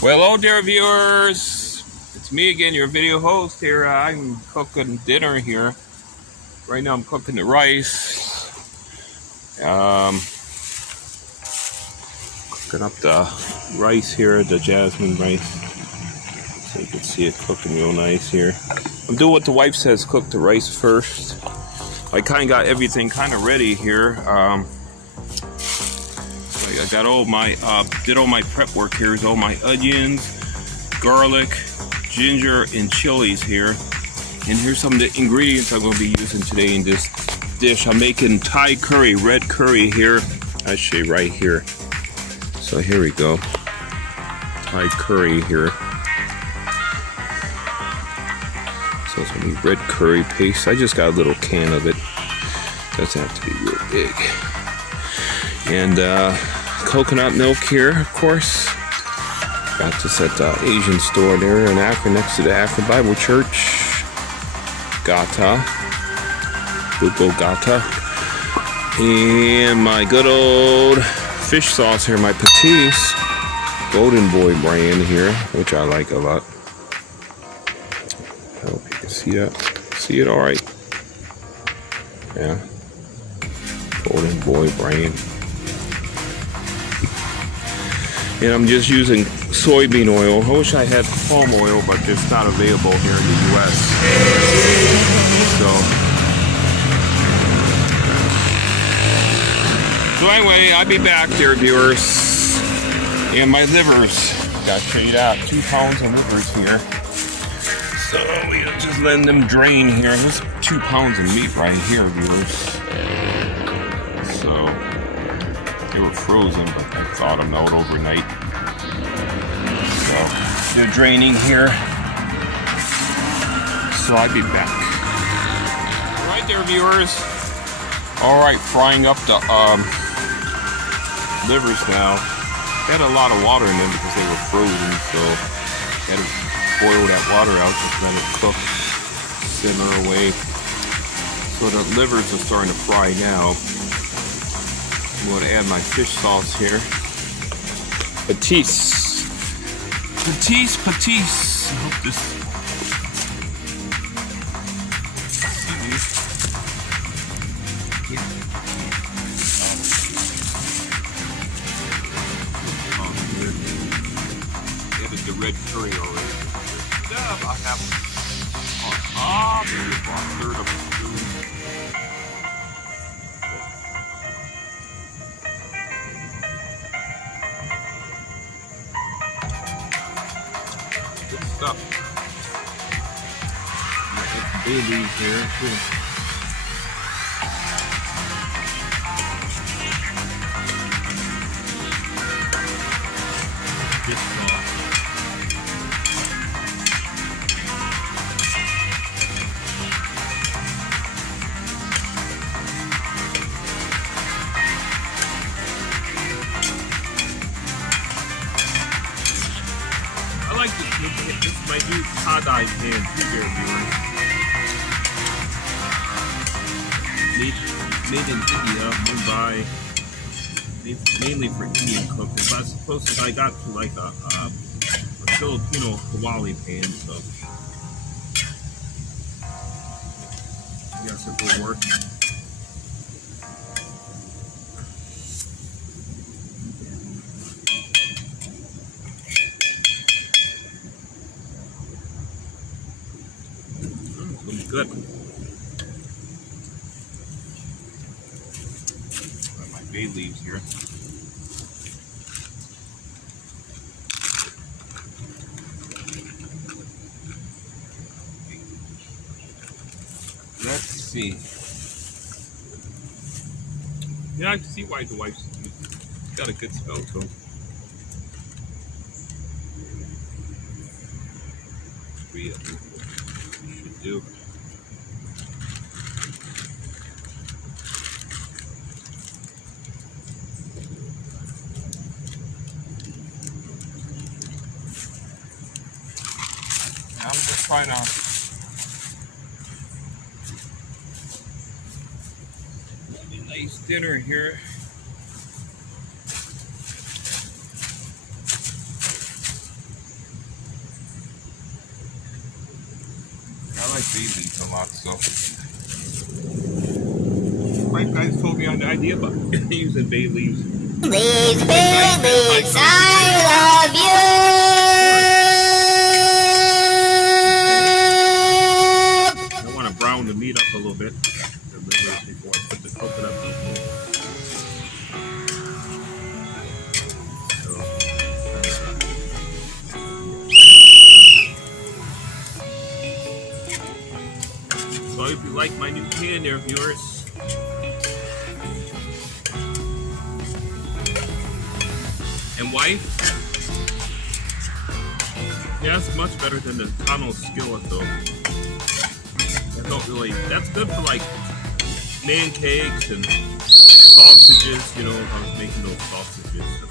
Well, hello dear viewers, it's me again, your video host here. I'm cooking dinner here. Right now I'm cooking the rice. Cooking up the rice here, the jasmine rice. So you can see it cooking real nice here. I'm doing what the wife says, cook the rice first. I kind of got everything kind of ready here. I got all my, did all my prep work here. Is all my onions, garlic, ginger, and chilies here. And here's some of the ingredients I'm going to be using today in this dish. I'm making Thai curry, red curry here. Actually, right here. So here we go. Thai curry here. So it's going to be red curry paste. I just got a little can of it. Doesn't have to be real big. And coconut milk here, of course. Got this at the Asian store there in Akron, next to the Akron Bible Church. Gata. Buko Gata. And my good old fish sauce here, my Patisse Golden Boy brand here, which I like a lot. I hope you can see that. See it all right? Yeah. Golden Boy brand. And I'm just using soybean oil. I wish I had palm oil, but it's not available here in the U.S. So anyway, I'll be back, dear viewers. And my livers got shade out. 2 pounds of livers here. So we'll just letting them drain here. There's 2 pounds of meat right here, viewers. So they were frozen, but I thawed them out overnight. So they're draining here. So I'll be back. Right there, viewers. All right, frying up the livers now. They had a lot of water in them because they were frozen, so I had to boil that water out, just let it cook, simmer away. So the livers are starting to fry now. I'm going to add my fish sauce here. Patisse. Patisse. I hope this. Added the red curry already. Yeah, about half. Maybe about a third of it. Stuff. Bay leaves here too. Fish sauce. I like this. This is my new Tadai pan too, dear viewers. Made in India, Mumbai. Mainly for Indian cooking. But that's the closest I got to like a Filipino Hawali pan, so I guess it will work. Good. Got my bay leaves here. Let's see. Yeah, I can see why the wife's got a good smell to them. We should do. I'm just trying to nice dinner here. like bay leaves a lot, so. My guys told me on the idea about using bay leaves. Leaves, bay leaves, I love you. I want to brown the meat up a little bit. Before I put the coconut milk in. So I hope you like my new can there, viewers. And wife, yeah, it's much better than the tunnel skillet though. I don't really, that's good for like man cakes and sausages, you know, I was making those sausages. So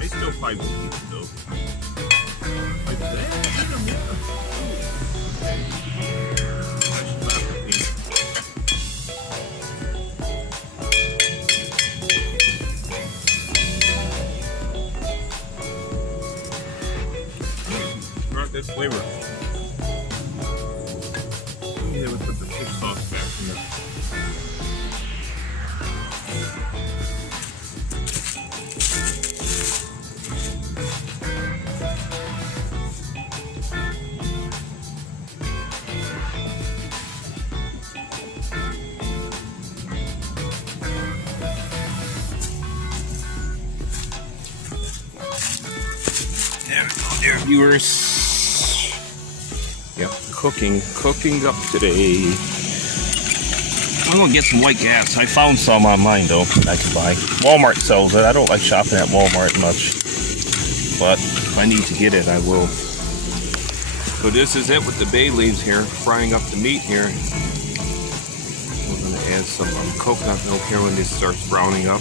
I still probably will eat those. Like that, good flavor. Yeah, we put the fish sauce back in there. There we go, there, viewers. Yep, cooking up today. I'm gonna get some white gas. I found some online though I can buy. Walmart sells it. I don't like shopping at Walmart much, but if I need to get it, I will. So this is it with the bay leaves here, frying up the meat here. We're gonna add some coconut milk here when this starts browning up.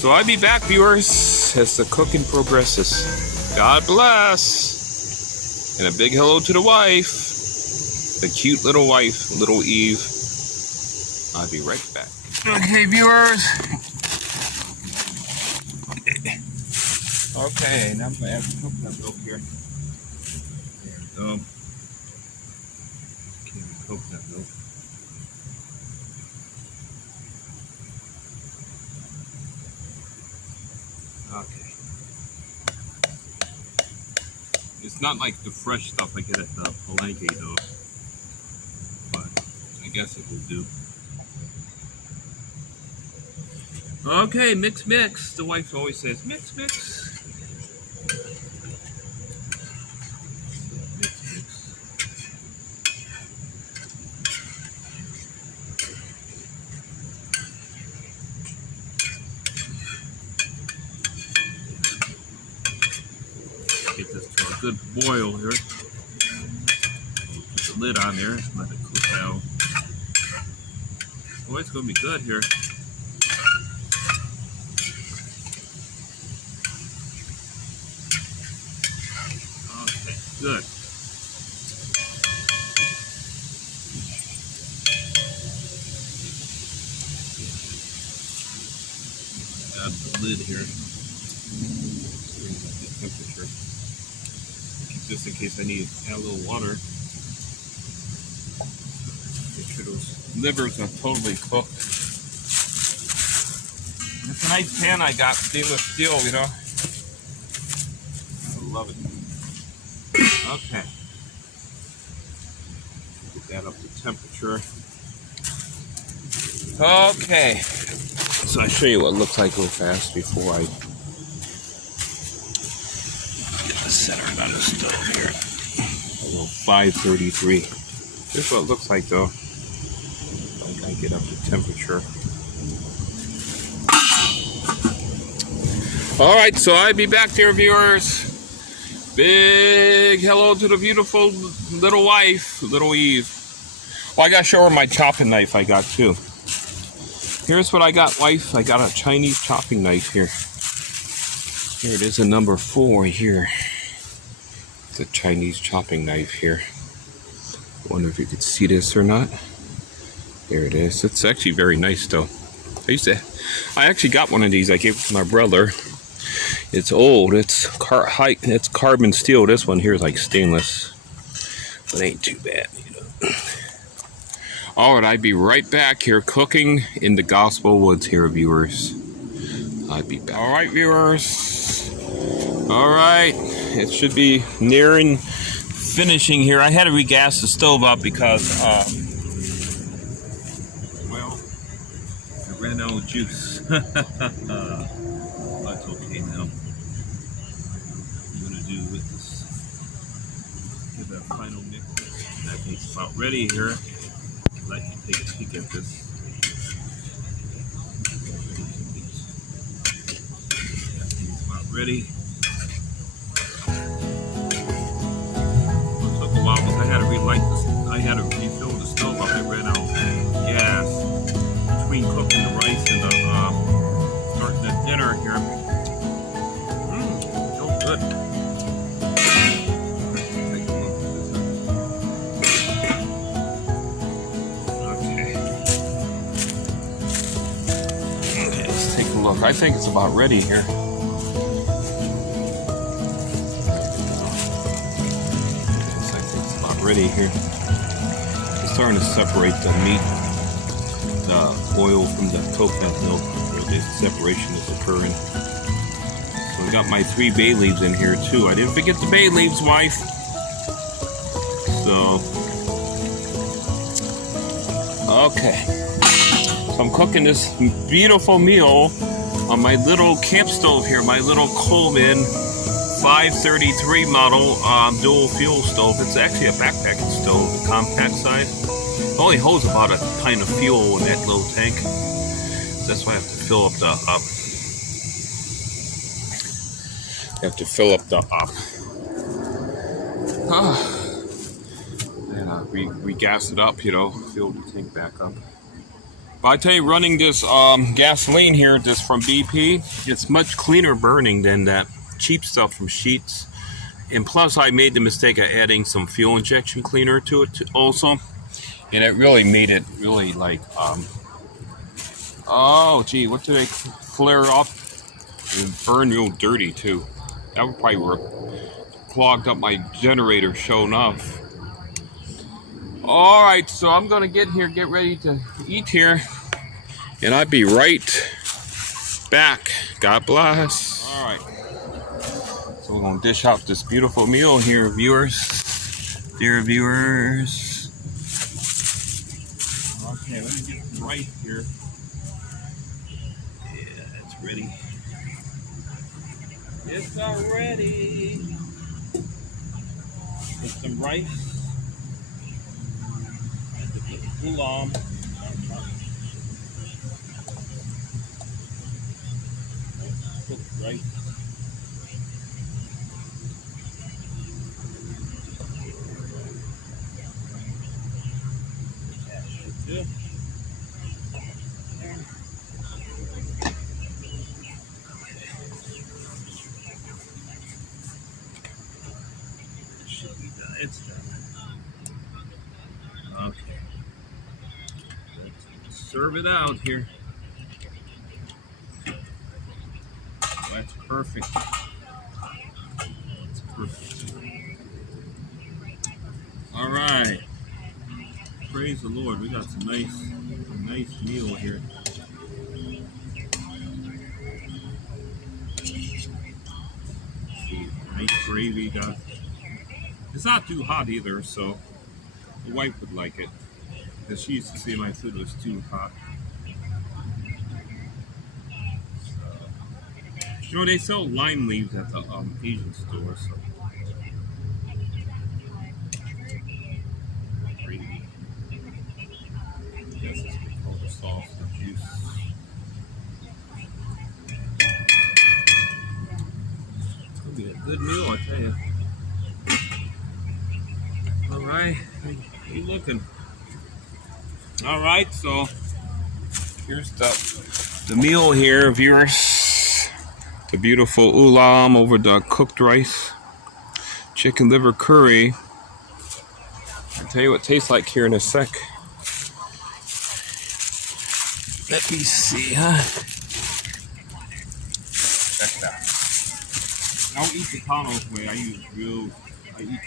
So I'll be back, viewers, as the cooking progresses. God bless. And a big hello to the wife. The cute little wife, little Eve. I'll be right back. Okay, viewers. Okay, now I'm going to add some coconut milk here. There we go. Okay, coconut milk. Okay. It's not like the fresh stuff I get at the Palenque though, but I guess it will do. Okay, mix, mix. The wife always says, mix, mix. Mix, mix. Get this to a good boil here. Put the lid on there, let it cook down. Oh, it's going to be good here. Okay, good. Got the lid here. Temperature. Just in case I need to add a little water. Make sure those livers are totally cooked. It's a nice pan I got, stainless steel, you know. I love it. Okay. Get that up to temperature. Okay. So I'll show you what it looks like real fast before I center it on the stove here. A little 533. Here's what it looks like though. I gotta get up to temperature. Alright, so I'll be back there, viewers. Big hello to the beautiful little wife, little Eve. Well, I gotta show her my chopping knife I got too. Here's what I got, wife. I got a Chinese chopping knife here. Here it is, a number 4 here. The Chinese chopping knife here. I wonder if you could see this or not. There it is. It's actually very nice though. I actually got one of these. I gave it to my brother. It's old. It's it's carbon steel. This one here is like stainless. But ain't too bad, you know. Alright, I'd be right back here cooking in the Gospel Woods here, viewers. I'd be back. Alright, viewers. Alright. It should be nearing finishing here. I had to regas the stove up because well, I ran out of juice. That's okay now. What I'm gonna do with this, give that final mix. That thing's about ready here. Let you take a peek at this. That thing's about ready. It took a while because I had to relight this. I had to refill the stove up. I ran out of gas between cooking the rice and starting the dinner here. So good. Look, I think it's about ready here. Yes, I think it's about ready here. It's starting to separate the meat, the oil from the coconut milk. Really, the separation is occurring. So I got my 3 bay leaves in here too. I didn't forget the bay leaves, wife. So, okay. So I'm cooking this beautiful meal on my little camp stove here, my little Coleman 533 model dual fuel stove. It's actually a backpacking stove, the compact side. It only holds about a pint of fuel in that little tank. So that's why I have to fill up the and re-gas it up, you know, fill the tank back up. But I tell you, running this gasoline here, this from BP, it's much cleaner burning than that cheap stuff from Sheetz. And plus, I made the mistake of adding some fuel injection cleaner to it also, and it really made it really like, oh gee, what did they flare up and burn real dirty too? That would probably clogged up my generator, sure enough. Alright, so I'm gonna get ready to eat here, and I'll be right back. God bless. Alright, so we're gonna dish out this beautiful meal here, viewers. Dear viewers. Okay, let me get it right here. Yeah, it's ready. It's already. With some rice. Ulam. Cooked rice. That should do. Should be done. It's done. Okay. Serve it out here. Oh, that's perfect. That's perfect. All right. Praise the Lord. We got some nice meal here. See, nice gravy. It's not too hot either, so the wife would like it. Because she used to say my food was too hot. So, you know, they sell lime leaves at the Asian store, so. Gravy. This is what they call the sauce, the juice. It's gonna be a good meal, I tell you. Alright, how you looking? Alright, so here's the meal here, viewers. The beautiful ulam over the cooked rice. Chicken liver curry. I'll tell you what it tastes like here in a sec. Let me see, huh? Check it out. I don't eat the Connell's way. I eat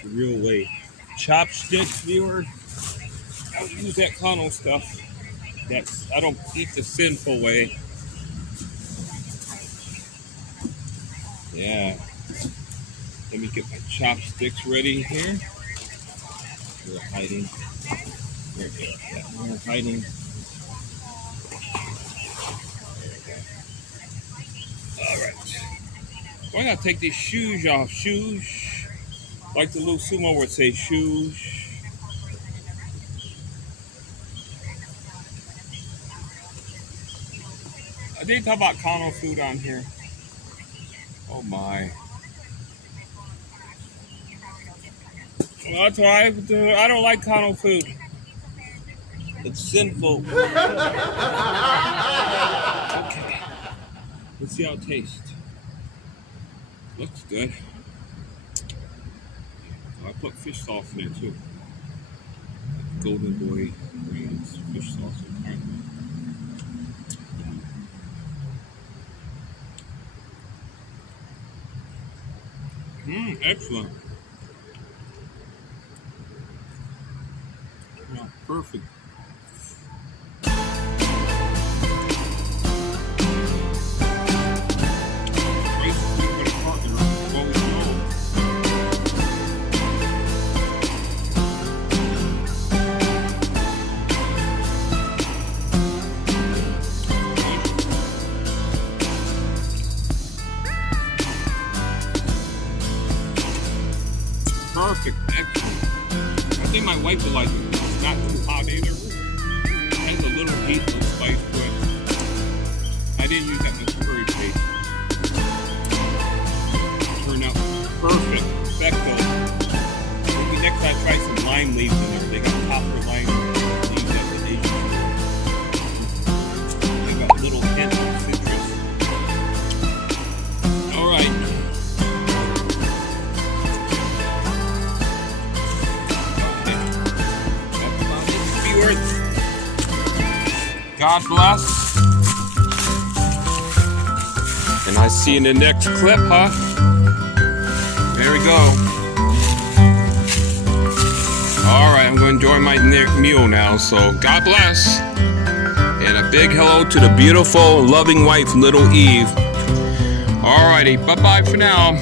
the real way. Chopsticks, viewers. I don't use that Connell stuff. I don't eat the sinful way. Yeah. Let me get my chopsticks ready here. We're hiding. We're hiding. All right. Why not take these shoes off? Shoes. Like the little sumo would say, shoes. I didn't talk about Connell food on here. Oh my. Well, that's why I don't like Connell food. It's sinful. Okay. Let's see how it tastes. Looks good. I put fish sauce in it too. Golden Boy Greens fish sauce. Excellent. Yeah, perfect. Perfect, excellent. I think my wife would like it. It's not too hot either. It has a little heat, little spice to it. I didn't use that much curry paste. Turned out perfect. Perfecto. Maybe next time I try some lime leaves in there. They got copper lime leaves that they use. They got a little hint of citrus. All right. God bless. And I see you in the next clip, huh? There we go. Alright, I'm going to enjoy my meal now. So, God bless. And a big hello to the beautiful, loving wife, little Eve. Alrighty, bye-bye for now.